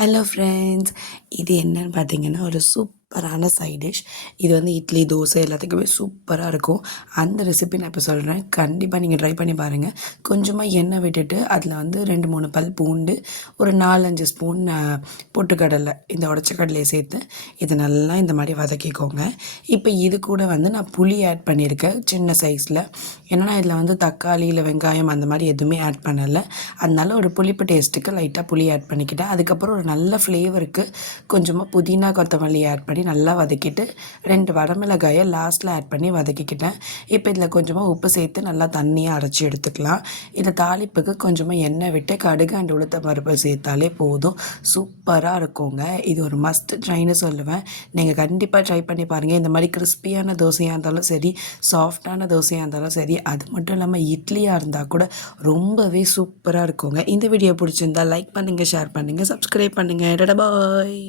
Hello friends, இது என்னன்னு பார்த்தீங்கன்னா ஒரு சூப்பரான சைட் டிஷ். இது வந்து இட்லி, தோசை எல்லாத்துக்குமே சூப்பராக இருக்கும். அந்த ரெசிபி நான் இப்போ சொல்கிறேன். கண்டிப்பாக நீங்கள் ட்ரை பண்ணி பாருங்கள். கொஞ்சமாக எண்ணெய் விட்டுட்டு அதில் வந்து 2-3 பல் பூண்டு, ஒரு 4-5 ஸ்பூன் பொட்டுக்கடலை, இந்த உடச்ச கடலையை சேர்த்து இதை நல்லா இந்த மாதிரி வதக்கிக்கோங்க. இப்போ இது கூட வந்து நான் புளி ஆட் பண்ணியிருக்கேன் சின்ன சைஸில். ஏன்னா இதில் வந்து தக்காளி இல்லை வெங்காயம் அந்த மாதிரி எதுவுமே ஆட் பண்ணலை. அதனால ஒரு புளிப்பு டேஸ்ட்டுக்கு லைட்டாக புளி ஆட் பண்ணிக்கிட்டேன். அதுக்கப்புறம் ஒரு நல்ல ஃப்ளேவருக்கு கொஞ்சமாக புதினா, கொத்தமல்லி ஆட் பண்ணி நல்லா வதக்கிட்டு 2 வரமிளகாயை லாஸ்ட்டில் ஆட் பண்ணி வதக்கிக்கிட்டேன். இப்போ இதில் கொஞ்சமாக உப்பு சேர்த்து நல்லா தண்ணியாக அரைச்சி எடுத்துக்கலாம். இதில் தாளிப்புக்கு கொஞ்சமாக எண்ணெய் விட்டு கடுகு அண்ட் உளுத்த பருப்பு சேர்த்தாலே போதும். சூப்பராக இருக்குங்க. இது ஒரு மஸ்ட் ட்ரைன்னு சொல்லுவேன். நீங்கள் கண்டிப்பாக ட்ரை பண்ணி பாருங்கள். இந்த மாதிரி கிறிஸ்பியான தோசையாக இருந்தாலும் சரி, சாஃப்டான தோசையாக இருந்தாலும் சரி, அது மட்டும் இல்லாமல் இட்லியாக இருந்தால் கூட ரொம்பவே சூப்பராக இருக்குங்க. இந்த வீடியோ பிடிச்சிருந்தா லைக் பண்ணுங்கள், ஷேர் பண்ணுங்கள், சப்ஸ்கிரைப் பண்ணுங்கள். டாடா பாய்.